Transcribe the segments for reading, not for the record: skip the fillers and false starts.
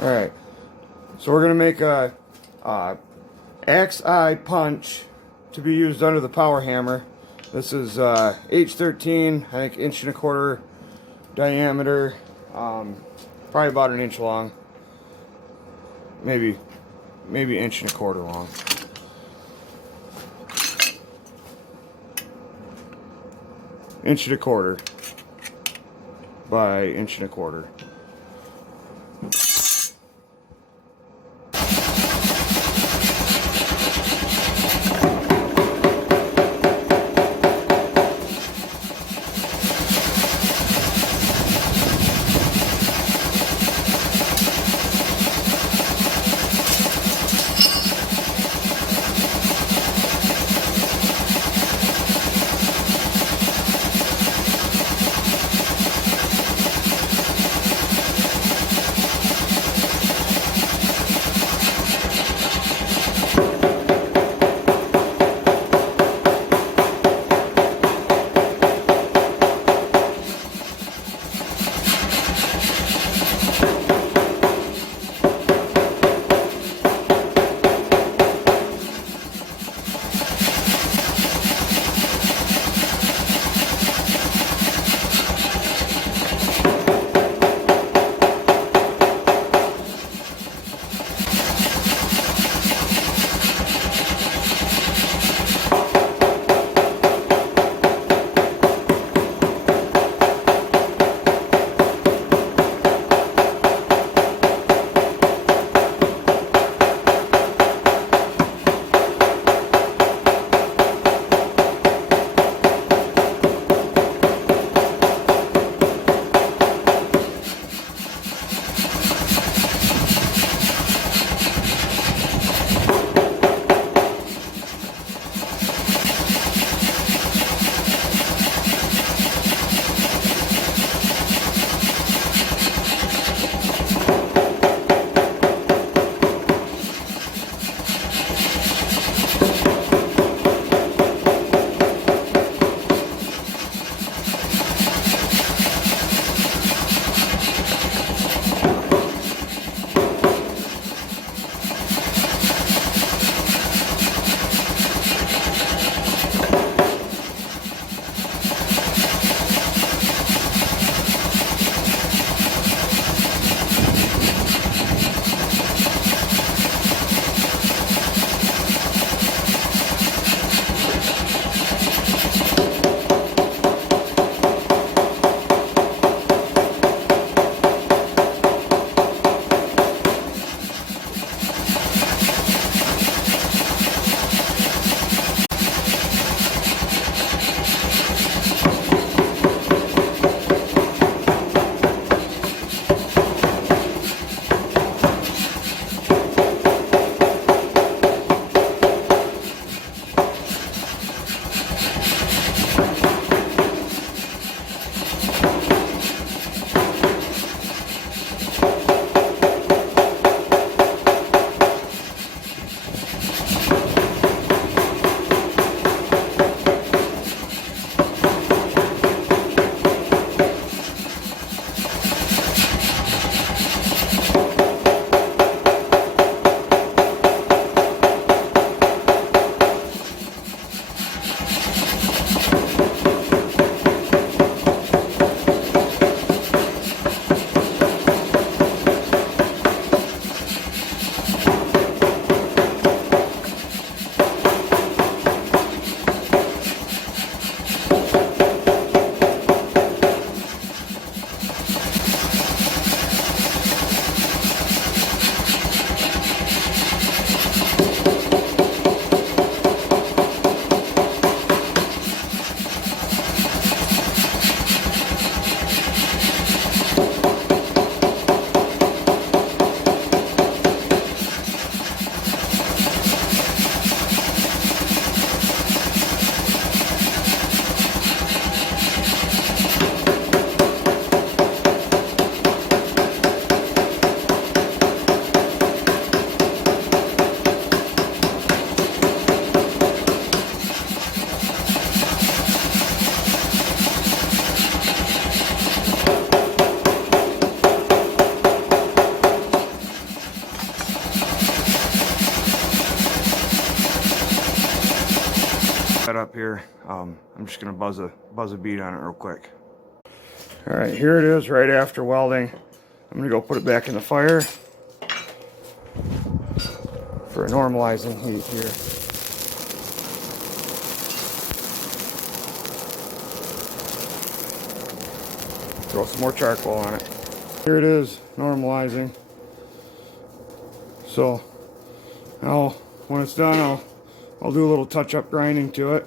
Alright, so we're going to make a axe eye punch to be used under the power hammer. This is H13, I think 1.25 inch diameter, probably about 1 inch long, maybe 1.25 inch long. Inch and a quarter by 1.25 inch. I'm just gonna buzz a bead on it real quick. All right, here it is right after welding. I'm gonna go put it back in the fire for a normalizing heat here. Throw some more charcoal on it. Here it is, normalizing. So now when it's done, I'll do a little touch-up grinding to it.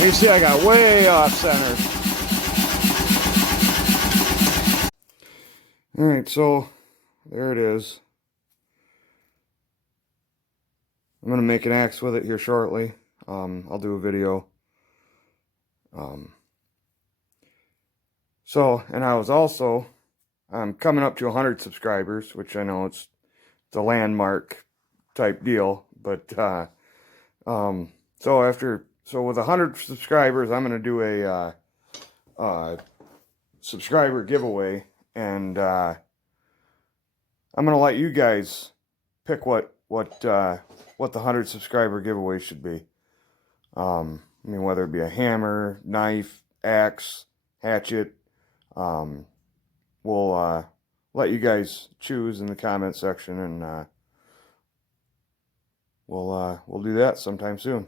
You see I got way off center. Alright, so there it is. I'm going to make an axe with it here shortly. I'll do a video. And I'm coming up to 100 subscribers, which I know it's a landmark type deal, but so with 100 subscribers, I'm going to do a subscriber giveaway, and I'm going to let you guys pick what the 100 subscriber giveaway should be. I mean, whether it be a hammer, knife, axe, hatchet, we'll let you guys choose in the comment section, and we'll do that sometime soon.